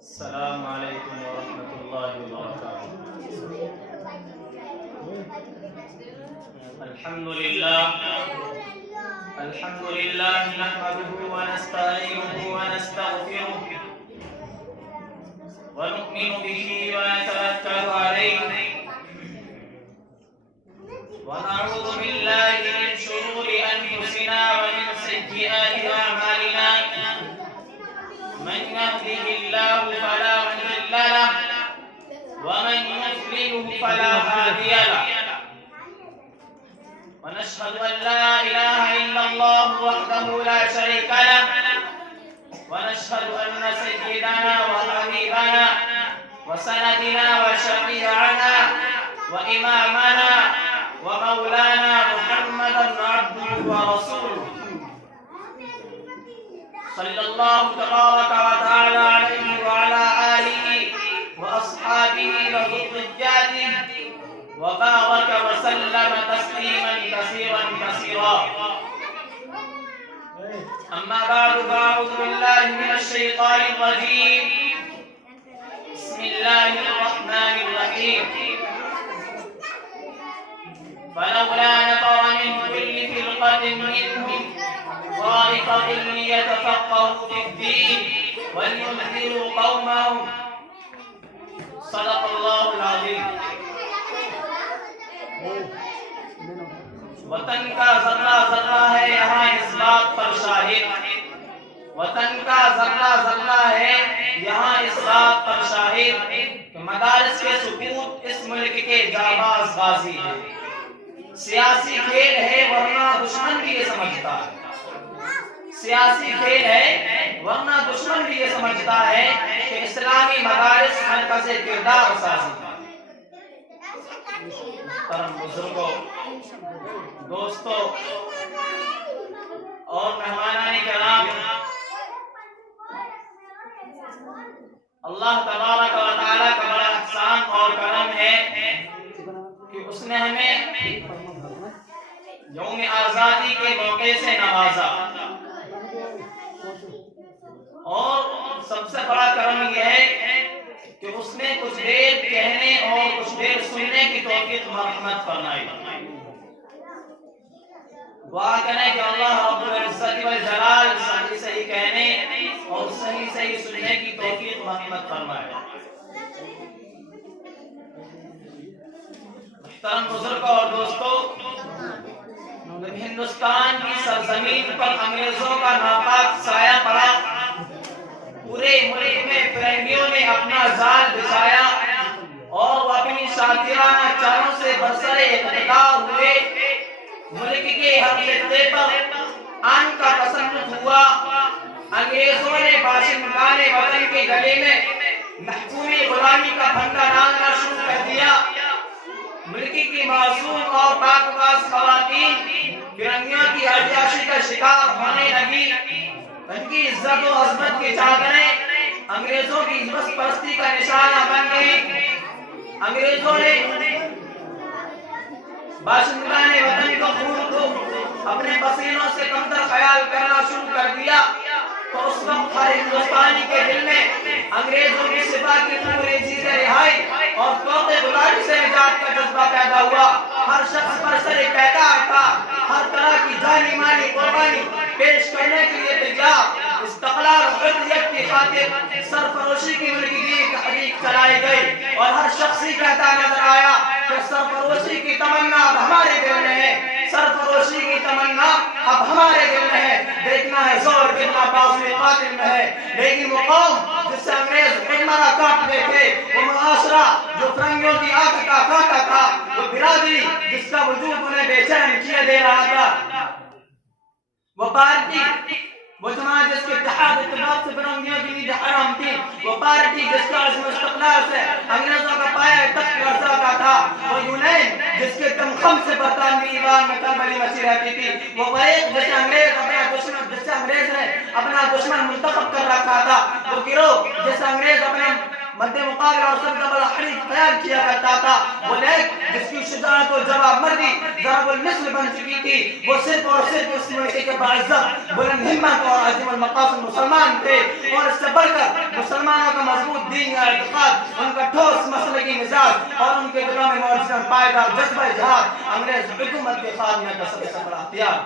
السلام علیکم ورحمۃ اللہ وبرکاتہ۔ الحمد للہ نحمده ونستعینه ونستغفره ونؤمن به ونتوکل علیہ ونعوذ باللہ من شرور انفسنا ومن سیئات اعمالنا من يهده الله فلا مضل له ومن يضلل فلا هادي له ونشهد أن لا إله إلا الله وحده لا شريك له ونشهد أن سيدنا وحبيبنا وسندنا وشفيعنا وإمامنا ومولانا محمدا عبده ورسوله صلى الله تبارك وتعالى عليه وعلى آله وأصحابه وذرياته وبارك وسلم تسليما كثيرا كثيرا. أما بعد فأعوذ بالله من الشيطان الرجيم. بسم الله الرحمن الرحيم. فلولا نفر من كل فرقة منهم طائفة ليتفقهوا في الدين ولينذروا قومهم. صدق الله العظيم. وطن کا ذرہ ذرہ ہے یہاں اس بات پر شاہد، وطن کا ذرہ ذرہ ہے یہاں اس بات پر شاہد کہ مدارس کے سکوت اس ملک کے جانباز غازی ہیں. سیاسی کھیل ہے ورنہ دشمن بھی یہ سمجھتا ہے، سیاسی کھیل ہے ورنہ دشمن بھی یہ سمجھتا ہے کہ اسلامی مدارس مرکز کردار سازی ہے. محترم بزرگوں، دوستو اور مہمانان کرام، اللہ تبارک و تعالیٰ کا بڑا احسان اور کرم ہے کہ اس نے ہمیں یوم آزادی کے موقع سے نوازا، اور سب سے بڑا کرم یہ ہے کہ اس نے کچھ دیر کہنے اور کچھ دیر سننے کی توفیق مرحمت فرمائی. دعا کریں کہ اللہ رب العزت والجلال صحیح صحیح کہنے اور صحیح صحیح سننے کی توفیق مرحمت فرمائے. محترم بزرگوں اور دوستو، ہندوستان کی سرزمین پر انگریزوں کا ناپاک سایہ پڑا، پورے ملک میں فرنگیوں نے اپنا جال بچھایا اور وہ اپنی شاطرانہ چالوں سے برسر اقتدار ہوئے. ملک کے ہر خطے پر آن کا تسلط ہوا. انگریزوں نے باشندگان وطن کے گلے میں محکومی غلامی کا پھندا ڈالنا شروع کر دیا. ملک کی معصوم اور پاک باز خواتین فرنگیوں کی عیاشی کا شکار ہونے لگی. ان کی عزت و عظمت کی چادریں انگریزوں کی عزت پرستی کا نشانہ بن گئی. انگریزوں نے باشندگان وطن کو خون کو اپنے پسینوں سے کمتر خیال کرنا شروع کر دیا. تو اس وقت ہر ہندوستانی کے دل میں انگریزوں کی سپاہ کی انگریزی سے رہائی اور طوق غلامی سے نجات کا جذبہ پیدا ہوا. ہر شخص پر سر پیکار تھا، ہر طرح کی جانی مالی قربانی پیش کرنے کے لیے تیار. استقلال و حریت کی خاطر سرفروشی کی ملکی تحریک چلائی گئی اور ہر شخص ہی کہتا نظر آیا کہ سرفروشی کی تمنا اب ہمارے دل میں ہے، سرفروشی کی تمنا اب ہمارے دل میں ہے. دیکھنا ہے زور کتنا باز قاتل میں ہے. لیکن وہ قوم جس سے انگریز حکمراں کاٹتے تھے، وہ معاشرہ جو فرنگیوں کی آنکھ کا کاٹا تھا، وہ برادری جس کا وجود انہیں بے چین کیے دے رہا تھا، وہ پارٹی، وہ جماعت جس کے اتحاد اتفاق سے فرنگیوں کے لیے حرام تھی، وہ پارٹی جس کا عزم استقلال سے انگریزوں کا پایا تخت لرزا کا تھا، وہ یونین جس کے دمخم سے برطانوی ایوان میں کلبلی مچی رہتی تھی، وہ فریق جسے انگریز نے اپنا دشمن منتخب کر رکھا تھا، وہ گروہ جسے انگریز اپنے مد مقابل اور سب سے بڑا حریف خیال کیا کرتا تھا، وہ نیک جس کی شجاعت و جواب مردی ضرب المثل بن چکی تھی، وہ صرف اور صرف اس ملک کے باعزت بلند ہمت اور عظیم المقاصد مسلمان تھے، اور اس سے بڑھ کر مسلمانوں کا مضبوط دین یا اعتقاد، ان کا ٹھوس مسلکی مزاج اور ان کے دلوں میں موجود پائیدار جذبہ جہاد انگریز حکومت کے خاتمے کا سب سے بڑا ہتھیار۔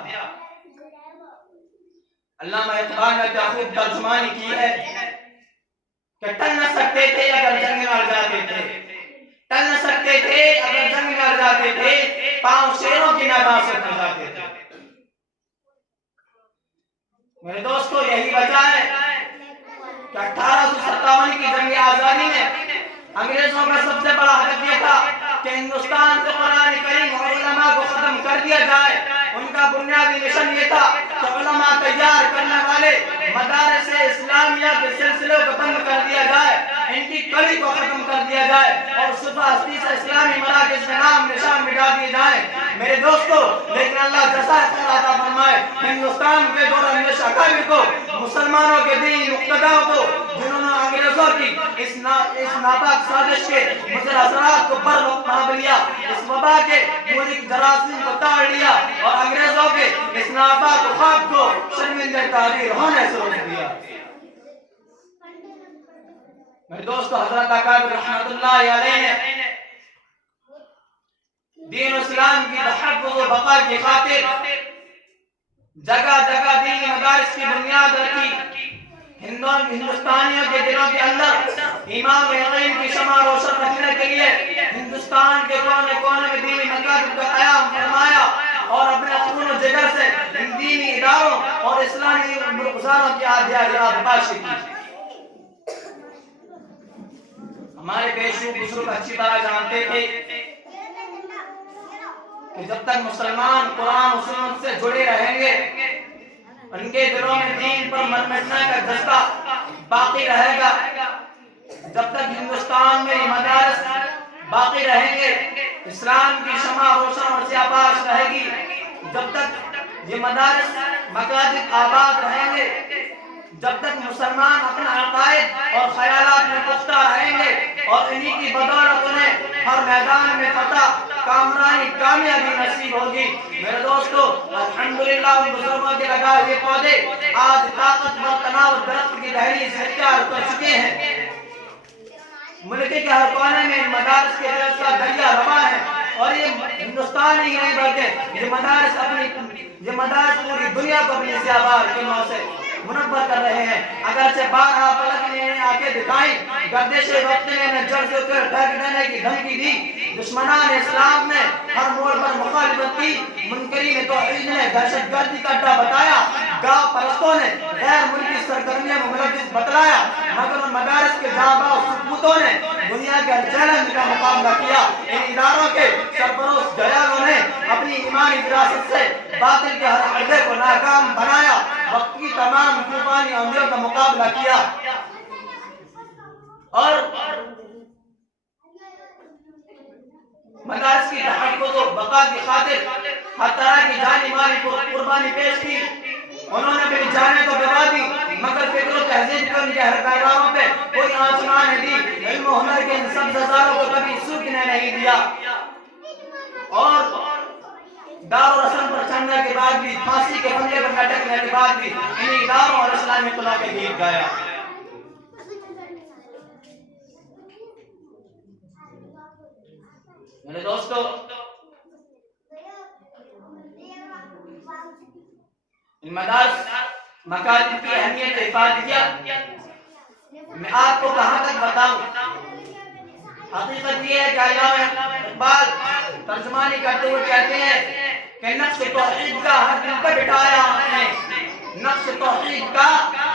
علامہ اقبال نے کیا خوب ترجمانی کی ہے کہ ٹل نہ سکتے تھے اگر جنگ میں لڑ جاتے تھے، ٹل نہ سکتے تھے اگر جنگ میں لڑ جاتے تھے، پاؤں شیروں کی ندا سے پھر جاتے تھے۔ میرے دوستو یہی وجہ ہے کہ 1857 کی جنگ آزادی میں انگریزوں کا سب سے بڑا ہدف یہ تھا کہ ہندوستان سے قرآن کریم اور علماء کو ختم کر دیا جائے۔ ان کا بنیادی مشن یہ تھا کہ علماء تیار کرنے والے مدارس اسلامیہ کے سلسلوں کو بند کر دیا جائے، ان کی کڑی کو ختم کر دیا جائے اور صبح ہستی سے اسلامی مراکز میں نام نشان مٹا دیے جائیں۔ میرے دوستو لیکن اللہ جزا خیر عطا فرمائے ہندوستان کے دور اندیش اکابر کو، مسلمانوں کے دینی مقتداؤں کو، جنہوں نے انگریزوں کی اس ناپاک سازش کے مضر اثرات کو بر وقت محب لیا، اس وبا کے ملک جراثیم کو تاڑ لیا اور انگریزوں کے اس ناپاک خواب کو شرمندہ تعبیر ہونے سے روک دیا۔ میرے دوستو حضرت اکابر رحمت اللہ علیہ نے دین اسلام کی تحفظ و بقا کی خاطر جگہ جگہ دینی مدارس کی بنیاد رکھی۔ ہندوستانیوں کے دلوں کے اندر ایمان و یقین کی شمع روشن رکھنے کے لیے ہندوستان کے کونے کونے میں دینی مکاتب کا قیام فرمایا اور اپنے خون و جگر سے ان دینی اداروں اور اسلامی گزاروں کی آدھیات باشی کی۔ ہمارے پیشو بزرگ اچھی طرح جانتے تھے کہ جب تک مسلمان قرآن و سنت سے جڑے رہیں گے، ان کے دلوں میں دین پر من مٹنے کا جذبہ باقی رہے گا۔ جب تک ہندوستان میں مدارس باقی رہیں گے، اسلام کی شمع روشن اور سیاپاش رہے گی۔ جب تک یہ مدارس مکاتب آباد رہیں گے، جب تک مسلمان اپنے عقائد اور خیالات میں پختہ رہیں گے اور انہی کی بدولت انہیں ہر میدان میں فتح کامرانی کامیابی نصیب ہوگی۔ میرے دوستو الحمدللہ ان بزرگوں کے لگائے ہوئے پودے آج طاقتور تناور درخت کی دہلیز اختیار کر چکے ہیں۔ ملک کے ہر کونے میں ان مدارس کے درخت کا دریا رواں ہے اور یہ ہندوستان ہی نہیں بلکہ یہ مدارس پوری دنیا کو اپنی سیابار کے نام سے منور کر رہے ہیں۔ اگرچہ بارہا فلک نے انہیں آنکھیں دکھائیں، گردش وقت نے انہیں جڑ سے اتر ڈھک دینے کی دھمکی دی، دشمنان اسلام نے ہر موڑ پر مخالفت کی، منکرین توحید نے دہشت گردی کا اڈا بتایا، گاؤں پرستوں نے غیر ملکی سرگرمیوں میں ملوث بتلایا، مگر ان مدارس کے جانباز سپوتوں نے دنیا کے چیلنج کا مقابلہ کیا۔ ان اداروں کے سرپرست جیالوں نے اپنی ایمانی وراثت سے باطل کے ہر عہدے کو ناکام بنایا، وقت کی تمام طوفانی آندھیوں کا مقابلہ کیا اور مدارس کی تحفظ و بقا کی خاطر ہر طرح کی جانی مالی قربانی پیش کی۔ انہوں نے اپنی جانیں تو گوا دی مگر فکر و تہذیب کو ان کے ہر کارناموں پہ کوئی آنچ نہ دی۔ علم و ہنر کے ان سب سزاروں کو کبھی سوکھنے نہیں دیا اور دار و رسم پر چڑھنے کے بعد بھی، پھانسی کے پھندے پر لٹکنے کے بعد بھی انہی اداروں اور اسلامی قلعہ کے گیت گایا۔ میرے دوستو ان مدارس مکاتب کی اہمیت افادیت میں آپ کو کہاں تک بتاؤں۔ حقیقت یہ ہے کہ علامہ اقبال ترجمانی کرتے ہوئے کہتے ہیں کہ نقش توحید کا ہر دل پہ بٹھایا ہم نے، نقش توحید کا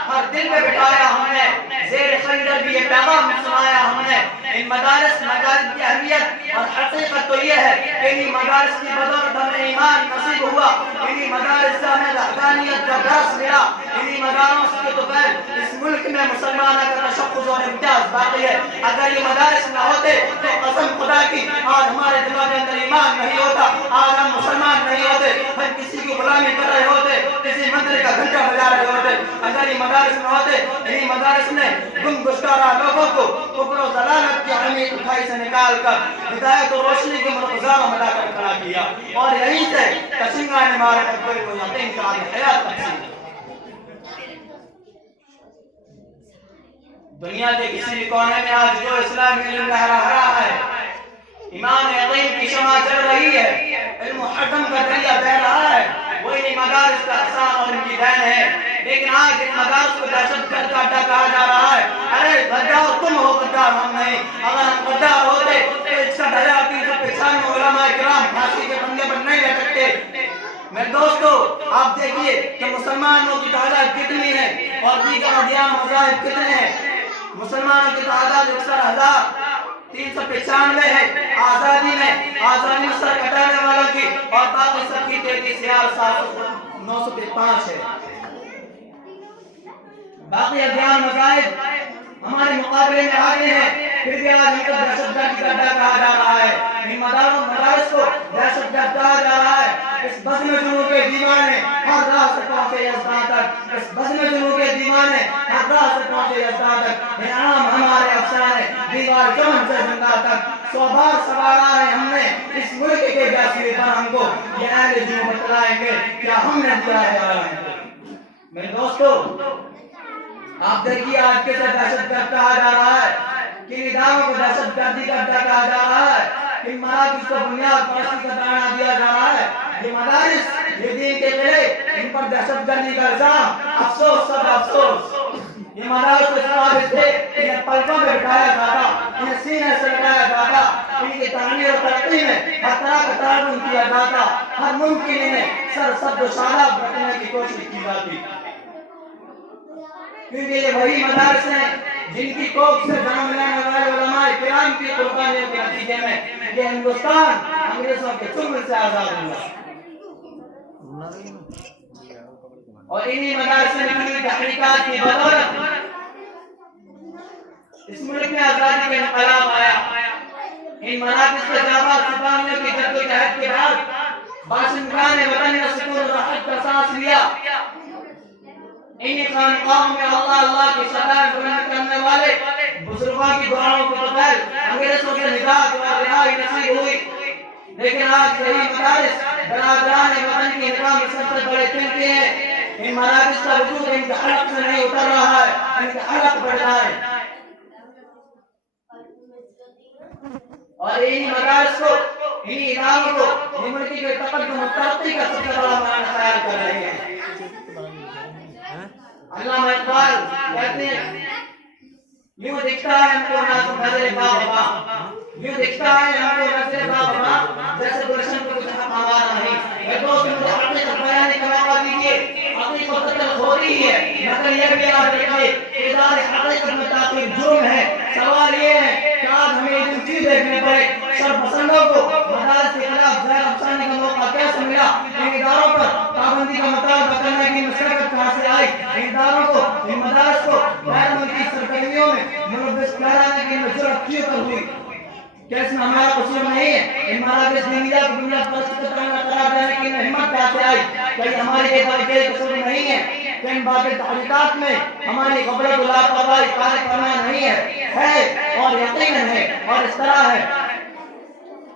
ہر دل پہ بٹھایا ہم نے، زیر خنجر بھی یہ پیغام سنایا ہم نے۔ ان مدارس مکاتب کی اہمیت اور حقیقت تو یہ ہے کہ انہی مدارس کی بدولت ہمیں ایمان نصیب ہوا، انہی مدارس سے ہمیں وحدانیت کا درس ملا، انہی مدارس کے تو پھر اس ملک میں مسلمانوں کا تشخص اور امتیاز باقی ہے. اگر یہ مدارس نہ ہوتے تو قسم خدا کی آج ہمارے دلوں کے اندر ایمان نہیں ہوتا, آج ہم مسلمان نہیں ہوتے, ہم کسی کی غلامی کر رہے ہوتے, کسی مندر کا گھنٹہ بجا رہے ہوتے. اگر یہ مدارس نہ ہوتے, انہی مدارس نے گم گشتارہ لوگوں کو کفر و ضلالت کی عمیق کھائی سے نکال کر ہدایت و روشنی کے مرغزار ملا کر کھڑا کیا, اور یہیں سے کشنگا نے مارے کوئی کو یقین کا آگے حیات تقسیم. دنیا کے کسی بھی کونے میں آج جو اسلامی علم لہرا رہا ہے, ایمان یقین کی شمع جل رہی ہے, علم و حکم کا دریا بہ رہا ہے, وہ انہی مدارس کا احسان اور ان کی دین ہے. لیکن آج ان مدارس کو دہشت گرد کا اڈا کہا جا رہا ہے. ارے غدار تم ہو, غدار ہم نہیں. اگر ہم غدار ہوتے تو 1,395 علماء کرام پھانسی کے پھندے پر نہیں لٹکتے. میرے دوستو, آپ دیکھیے کہ مسلمانوں کی تعداد کتنی ہے اور دیگر ادیان مذاہب کتنے ہیں. مسلمانوں کی تعداد 61,395 ہے آزادی میں سر کٹانے والوں کی, اور باقی سب کی 33,905 ہے. باقی ادیان مذاہب ہمارے مقابلے میں آگے ہیں, پھر بھی آج ان کو دہشت گرد کا اڈا کہا جا رہا ہے. ان مدارس کو دہشت گرد کہا جا رہا ہے. اس بزم جنوں کے دیوانے ہر راہ سے پہنچے یزدان تک, اس بزم جنوں کے دیوانے ہر راہ سے پہنچے یزدان تک. انعام ہمارے افسانے دیوار چمن سے زندہ تک, 100 بار سوارا ہے ہم نے اس ملک کے جاسوس پر ہم کو, یہ اہل جنوں بتلائیں گے کیا ہم نے دیا ہے عالم کو. میرے دوستو, آپ دیکھیے آج کیسے دہشت گرد کہا جا رہا ہے, کن اداروں کو دہشت گردی کا اڈا کہا جا رہا ہے, کن مراکز کو بنیاد پرستی کا دانا دیا جا رہا ہے. یہ مدارس, یہ دین کے قلعے, ان پر دہشت گردی کا الزام, افسوس سب افسوس. یہ مدارس کو ثابت تھے, انہیں پلکوں میں بٹھایا جاتا, انہیں سینے سے لگایا جاتا, ان کی تعمیر اور ترقی میں ہر طرح کا تعاون کیا جاتا, ہر ممکن انہیں سر سبز و شاداب رکھنے کی کوشش کی جاتی. کیونکہ یہ وہی مدارس ہیں جن کی کوکھ سے جنم لینے والے علماء کرام کی قربانیوں کے نتیجے میں یہ ہندوستان انگریزوں کے چنگل سے آزاد ہوا. اور انہی مدارس میں نکلی تحریکات کی بدولت اس ملک میں آزادی کا انقلاب آیا. ان مراکز کے جاباز سپاہیوں کی جدوجہد کے بعد باشندگان وطن نے سکون و راحت کا سانس لیا. انہی خانقاہوں میں اللہ کی صدائیں بلند کرنے والے بزرگوں کی دعاؤں کے بغیر انگریزوں کے نجات اور رہائی نصیب ہوئی. لیکن آج یہی مدارس برادران وطن کی حکام میں سب سے بڑے چمٹے ہیں. ان مراکز کا وجود ان کے حلق سے نہیں اتر رہا ہے, ان کے حلق بڑھ رہا ہے. اور انہی مدارس کو, انہی اداروں کو یہ ملک کے تقدم و ترقی کا سب سے بڑا معنی خیال کر رہے ہیں. علامہ اقبال کہتے ہیں, یوں دکھتا ہے ہم کو نظر بابا, یوں دکھتا ہے ہم کو نظر بابا, جیسے گلشن کو کچھ حق ہمارا نہیں. اے دوست, مجھے حقیقت بیان کا موقع دیجیے. حقیقت قتل ہو رہی ہے, مگر یہ بھی یاد رکھیے ادار حقیقت میں تاخیر جرم ہے. سوال یہ ہے کہ آج ہمیں یہ چیز دیکھنے پڑے, شر پسندوں کو مدارس کے خلاف زہر افشانی کا موقع کیسے ملا, ان اداروں پر پابندی کا مطالبہ کرنے کی مسرت کہاں سے آئی, ان اداروں کو, ان مدارس کو غیر ملکی سرگرمیوں میں ملوث ٹھہرانے کی جرأت کیوں کر ہوئی. کیا اس میں ہمارا قصور نہیں ہے؟ ان مراکز دینیہ کو بنیاد پرستی کا دانا قرار دینے کی ہمت کہاں سے آئی؟ کیا یہ ہمارے ایک قصور نہیں ہے کہ ان باقی تحریکات میں ہماری غفلت و لاپرواہی کار فرما نہیں ہے اور یقیناً ہے, اور اس طرح ہے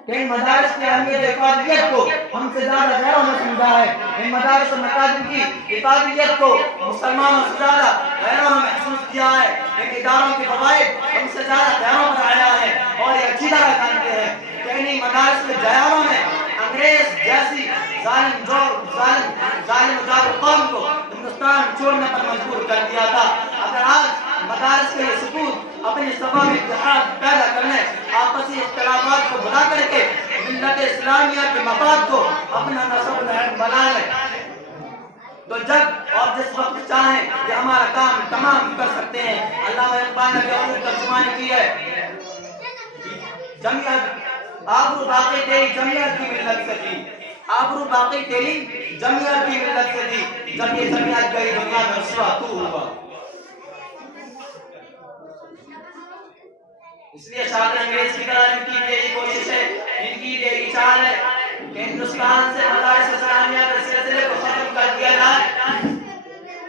کہ ان مدارس کی اہمیت افادیت کو ہم سے زیادہ غیروں نے سمجھا ہے. ان مدارس و مقادم کی افادیت کو مسلمانوں سے زیادہ غیروں نے محسوس کیا ہے. ان اداروں کے فوائد ہم سے زیادہ غیروں پر آیا ہے, اور یہ اچھی طرح جانتے ہیں کہ انہی مدارس کے جائروں نے انگریز جیسی ظالم جار قوم کو ہندوستان چھوڑنے پر مجبور کر دیا تھا. اگر آج مدارس کے یہ سکوت اپنی صفا میں اتحاد پیدا کرنے, آپسی اختلافات کو بھلا کر کے ملت اسلامیہ کے مفاد کو اپنا نصب العین بنا لیں, تو جب اور جس وقت چاہیں یہ ہمارا کام تمام کر سکتے ہیں. علامہ اقبال نے اپنی ترجمانی کی ہے, جمعیت آبرو باقی تیری جمعیت کی ملت سے تھی, آبرو باقی تیری جمعیت کی ملت سے تھی, جب یہ جمعیت گئی دنیا میں رسوا تو ہوا. اس لیے چاہتے ہیں انگریز کی طرح ان کی بھی یہی کوشش ہے، ان کی بھی یہی چال ہے کہ ہندوستان سے مدارس اسلامیہ کے سلسلے کو ختم کر دیا جائے،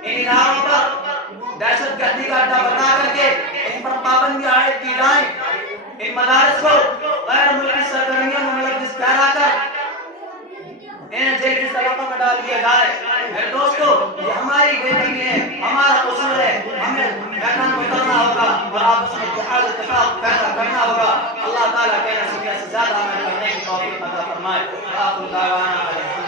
ان اداروں پر دہشت گردی کا اڈا بنا کر کے ان پر پابندی عائد کی جائیں، ان مدارس کو غیر ملکی سرگرمیوں میں ملوث ٹھہرا کر انہیں جیل کی سلاخوں میں ڈال دیا جائے۔ میرے دوستو، یہ ہماری بےدبی ہے، ہمارا قصور ہے، ہمیں میدان میں اترنا ہوگا اور آپس میں اتحاد و اتفاق پیدا کرنا ہوگا۔ اللہ تعالیٰ کہنا سے زیادہ عمل کرنے کی توفیق عطا فرمائے۔ آخر دعوانا